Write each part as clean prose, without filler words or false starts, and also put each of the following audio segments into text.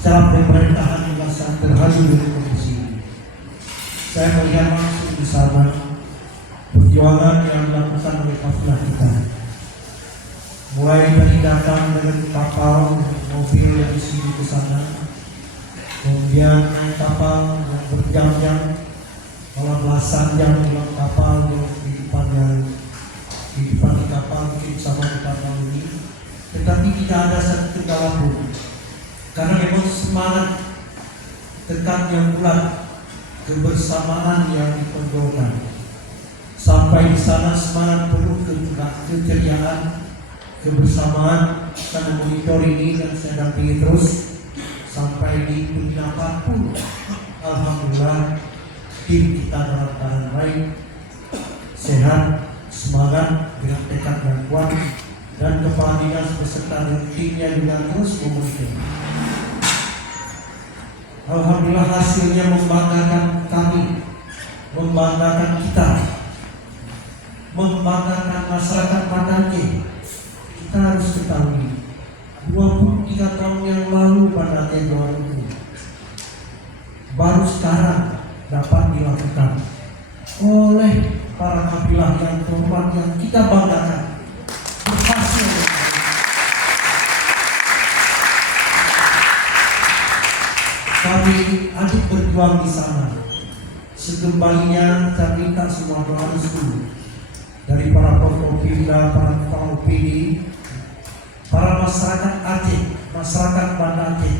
secara pemerintahan yang sangat terharu dari kondisi ini. Saya melihat langsung di sana perjuangan yang dilakukan oleh kafilah kita, mulai dari datang dengan kapal mobil dari sini ke sana, kemudian naik kapal yang berjam-jam, malah belasan jam dalam kapal di depan kapal mungkin sama di kapal ini, tetapi tidak ada satu kendala pun, karena memang semangat tekadnya bulat, kebersamaan yang ditonjolkan. Sampai di sana semangat penuh keceriaan, kebersamaan, karena monitor ini dan saya dampingi terus sampai di penginapan pun. Alhamdulillah tim kita dalam keadaan baik, sehat, semangat, dengan tekad yang kuat, dan kepala dinas beserta dengan timnya juga terus memonitor. Alhamdulillah hasilnya membanggakan kami, membanggakan kita, membanggakan masyarakat Madake. Kita harus ketahui 23 tahun yang lalu pada tahun 2000 baru sekarang dapat dilakukan oleh para kabilah yang terhormat yang kita banggakan, berhasil. Kami adik berjuang di sana. Sekembalinya saya minta semua doa restu dari para Forkopimda, para kepala OPD, para masyarakat Aceh, masyarakat Banda Aceh.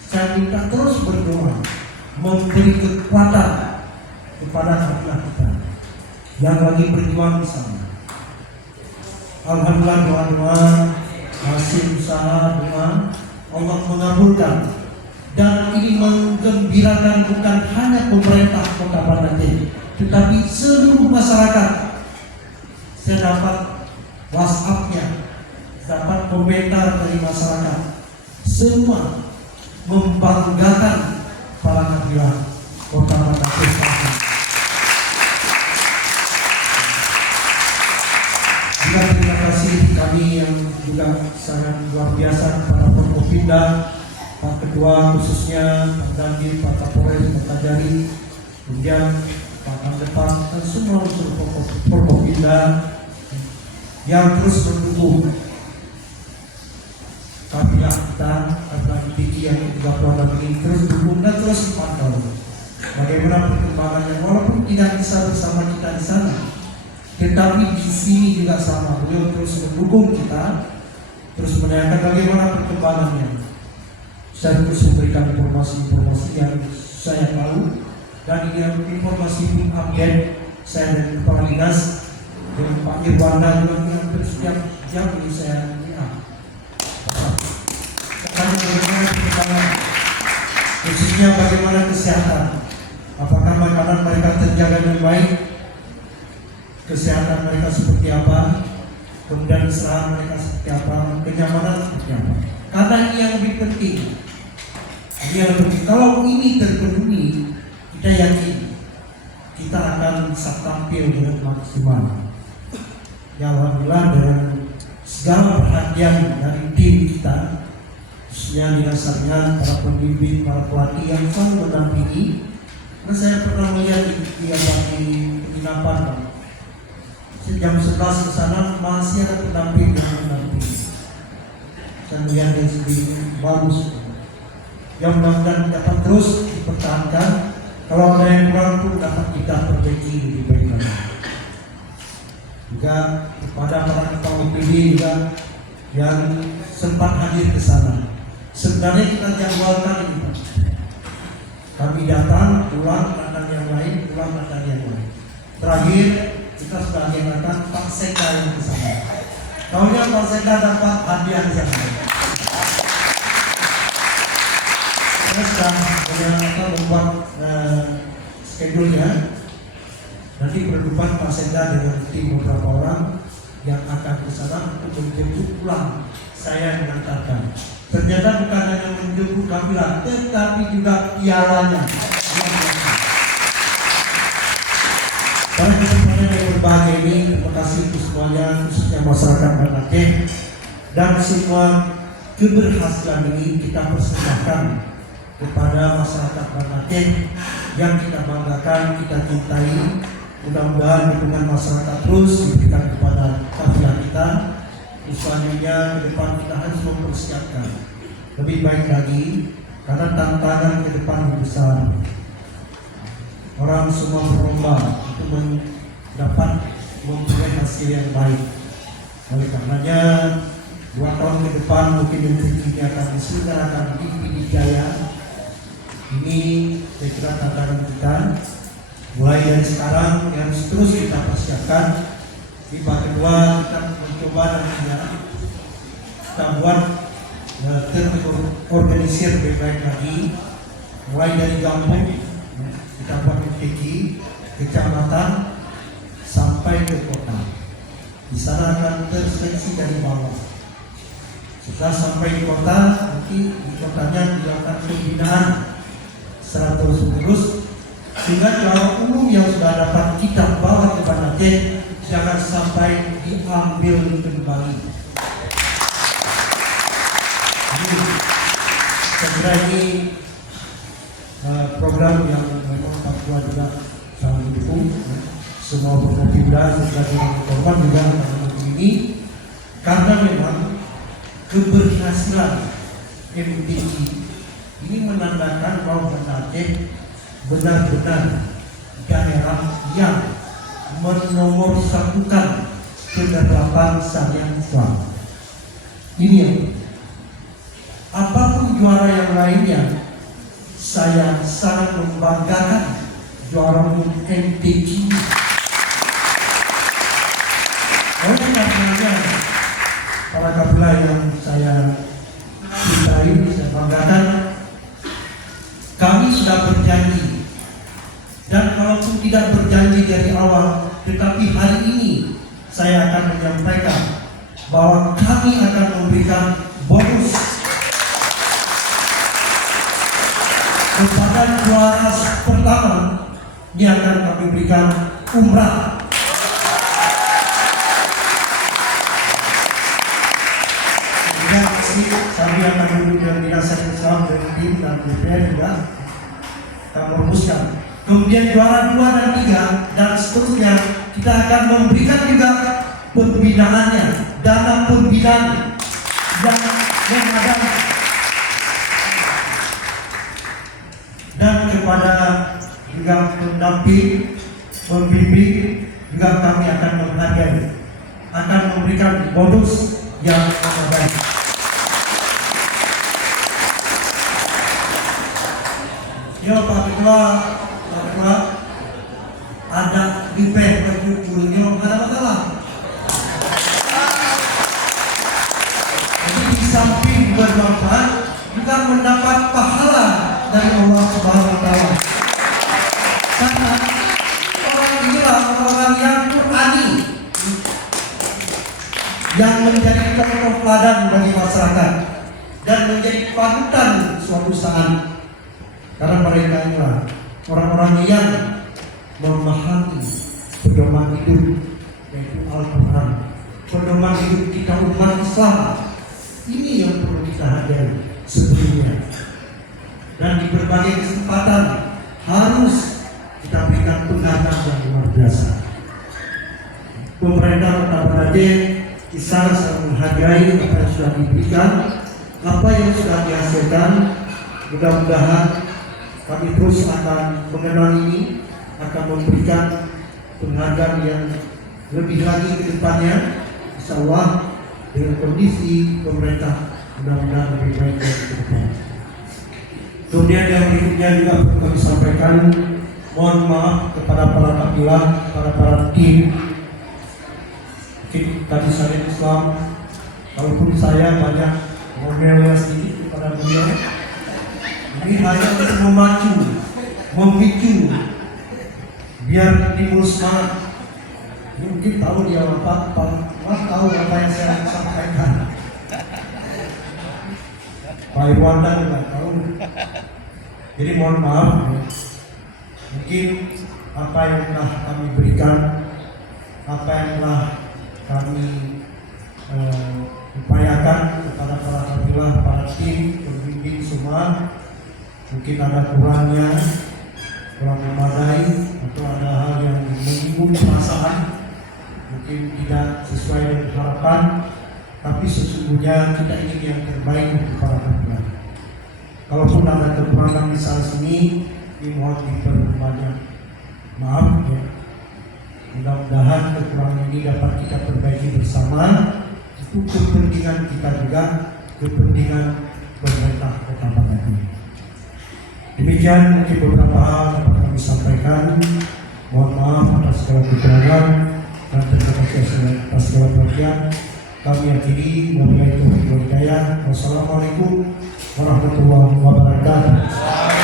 Saya minta terus berdoa, memberi kekuatan kepada kabilah kita yang lagi berjuang di sana. Alhamdulillah doa-doa, hasil usaha doa Allah mengabulkan, dan ini menggembirakan bukan hanya pemerintah Kota Banda Aceh, tetapi seluruh masyarakat. Saya dapat WhatsApp-nya, dapat komentar dari masyarakat, semua membanggakan para kabilah Kota Banda Aceh. Juga terima kasih kami yang juga sangat luar biasa kepada Forkopimda, Pak Ketua khususnya, Pak Dandim, Pak Kapolres, Pak Kajari, kemudian Pak Kandepan, dan semua unsur Forkopimda yang terus mendukung kabilah kita, kabilah IPI yang juga keluar ini terus dukung dan terus pantau bagaimana perkembangannya, walaupun tidak bisa bersama kita di sana, tetapi di sini juga sama, beliau terus mendukung kita, terus menanyakan bagaimana perkembangannya. Saya terus memberikan informasi-informasi yang saya tahu, dan ini informasi update saya dari kepala dinas dengan Pak Irwanda juga hampir setiap jam ini saya lihat. Sekarang bagaimana perkembangan, khususnya bagaimana kesehatan, apakah makanan mereka terjaga dengan baik, kesehatan mereka seperti apa, kemudian kesehatan mereka seperti apa, kenyamanan seperti apa. Karena ini yang lebih penting. Kalau ini terpenuhi, kita yakin kita akan bisa tampil dengan maksimal. Ya Alhamdulillah, dengan segala perhatian dari tim kita, khususnya didasarkan para pembimbing, para pelatih yang selalu mendampingi. Karena saya pernah melihat di penginapan, jam 11 ke sana masih ada pendamping yang mendampingi. Saya melihat yang sendiri bagus. Yang mudah-mudahan dapat terus dipertahankan. Kalau ada yang kurang pun dapat kita perbaiki lebih baik lagi. Juga kepada para kepala OPD juga yang sempat hadir ke sana. Sebenarnya kita jadwalkan ini, Pak. Kami datang, pulang akan yang lain, pulang akan yang lain. Terakhir kita sudah agendakan Pak Sekda yang ke sana. Tahunya Pak Sekda dapat hadiah di sana. Kita sudah membuat schedule-nya. Nanti penutupan Pak Sekda dengan tim beberapa orang yang akan ke sana untuk menjemput pulang saya mengantarkan. Ternyata bukan hanya menjemput kabilah, tetapi juga pialanya. Pada kesempatan yang berbahagia ini, terima kasih untuk semuanya, khususnya masyarakat Banda Aceh dan semua keberhasilan ini kita persembahkan kepada masyarakat Bernadette yang kita banggakan, kita cintai. Mudah-mudahan dukungan masyarakat terus diberikan kepada kafilah kita. Selanjutnya ke depan kita harus mempersiapkan lebih baik lagi karena tantangan ke depan lebih besar. Orang semua berlomba untuk mendapat memperoleh hasil yang baik. Oleh karenanya 2 tahun ke depan mungkin ini akan diselenggarakan di Pidijaya. Ini saya kira tantangan kita. Mulai dari sekarang yang terus kita persiapkan. Di kedua kita mencoba nantinya kita buat terorganisir lebih baik lagi. Mulai dari kampung kita buat MTQ, kecamatan sampai ke kota. Di sana akan terseleksi dari bawah. Setelah sampai di kota, nanti di kotanya dilakukan pembinaan secara terus-menerus sehingga juara umum yang sudah dapat kita bawa ke Bernadette jangan sampai diambil kembali. Saya kira ini program yang memang Papua juga sangat mendukung. Semua berkompimda sebagai korban juga mendukung ini karena memang keberhasilan MTQ ini menandakan bahwa Bernadette benar-benar daerah yang menomorsatukan penerapan syariat Islam. Ini yang apapun juara yang lainnya, saya sangat membanggakan juara umum MTQ. Oleh karenanya, para kafilah yang saya cintai, saya banggakan, kami sudah berjanji. Dan kalaupun tidak berjanji dari awal, tetapi hari ini saya akan menyampaikan bahwa kami akan memberikan bonus kepada juara pertama. Ini akan kami berikan umrah. Kami akan duduk dengan dirasa Islam dan tim dan DPR juga kita merumuskan. Kemudian juara 2 dan 3 dan seterusnya kita akan memberikan juga pembinaannya, dana pembinaan yang ada, dan kepada juga pendamping, pembimbing juga kami akan menghargai, akan memberikan bonus yang baik. Ya Pak Ketua, ada repair baju kurungnya, ada masalah. Jadi di samping bermanfaat juga mendapat pahala dari Allah Subhanahu Wa Taala. Karena orang inilah orang yang Qur'ani, yang menjadi contoh teladan bagi masyarakat dan menjadi panutan suatu saat. Karena mereka inilah orang-orang yang memahami pedoman hidup, yaitu Al-Quran, pedoman hidup kita umat Islam. Ini yang perlu kita hargai sebelumnya. Dan di berbagai kesempatan harus kita berikan penghargaan yang luar biasa. Pemerintah Kota Bernadette Isar sangat menghargai apa yang sudah diberikan, apa yang sudah dihasilkan. Mudah-mudahan kami terus akan mengenal ini, akan memberikan penghargaan yang lebih lagi ke depannya, insya Allah dengan kondisi pemerintah mudah-mudahan lebih baik dari ke depan. Kemudian yang berikutnya juga kami sampaikan, mohon maaf kepada para kafilah, para tim, mungkin tadi saya Islam, walaupun saya banyak ngomel sedikit kepada beliau. Ini hanya untuk memicu, biar timbul semangat. Mungkin tahu dia apa tahu apa yang saya sampaikan. Pak Irwanda nggak tahu. Jadi mohon maaf. Mungkin apa yang telah kami berikan, apa yang telah kami upayakan kepada para kabilah, para tim, pembimbing semua, mungkin ada kurangnya, kurang memadai, atau ada hal yang menyinggung perasaan, mungkin tidak sesuai dengan harapan, tapi sesungguhnya kita ingin yang terbaik untuk para kabilah. Kalaupun ada kekurangan di salah sini, dimohon diperbanyak maaf ya. Mudah-mudahan kekurangan ini dapat kita perbaiki bersama untuk kepentingan kita juga, kepentingan pemerintah Kota Bekasi. Demikian mungkin beberapa hal dapat kami sampaikan. Mohon maaf atas segala kekurangan dan terima kasih atas segala perhatian. Kami yakini wabillahi taufiq wal hidayah. Wassalamualaikum warahmatullahi wabarakatuh.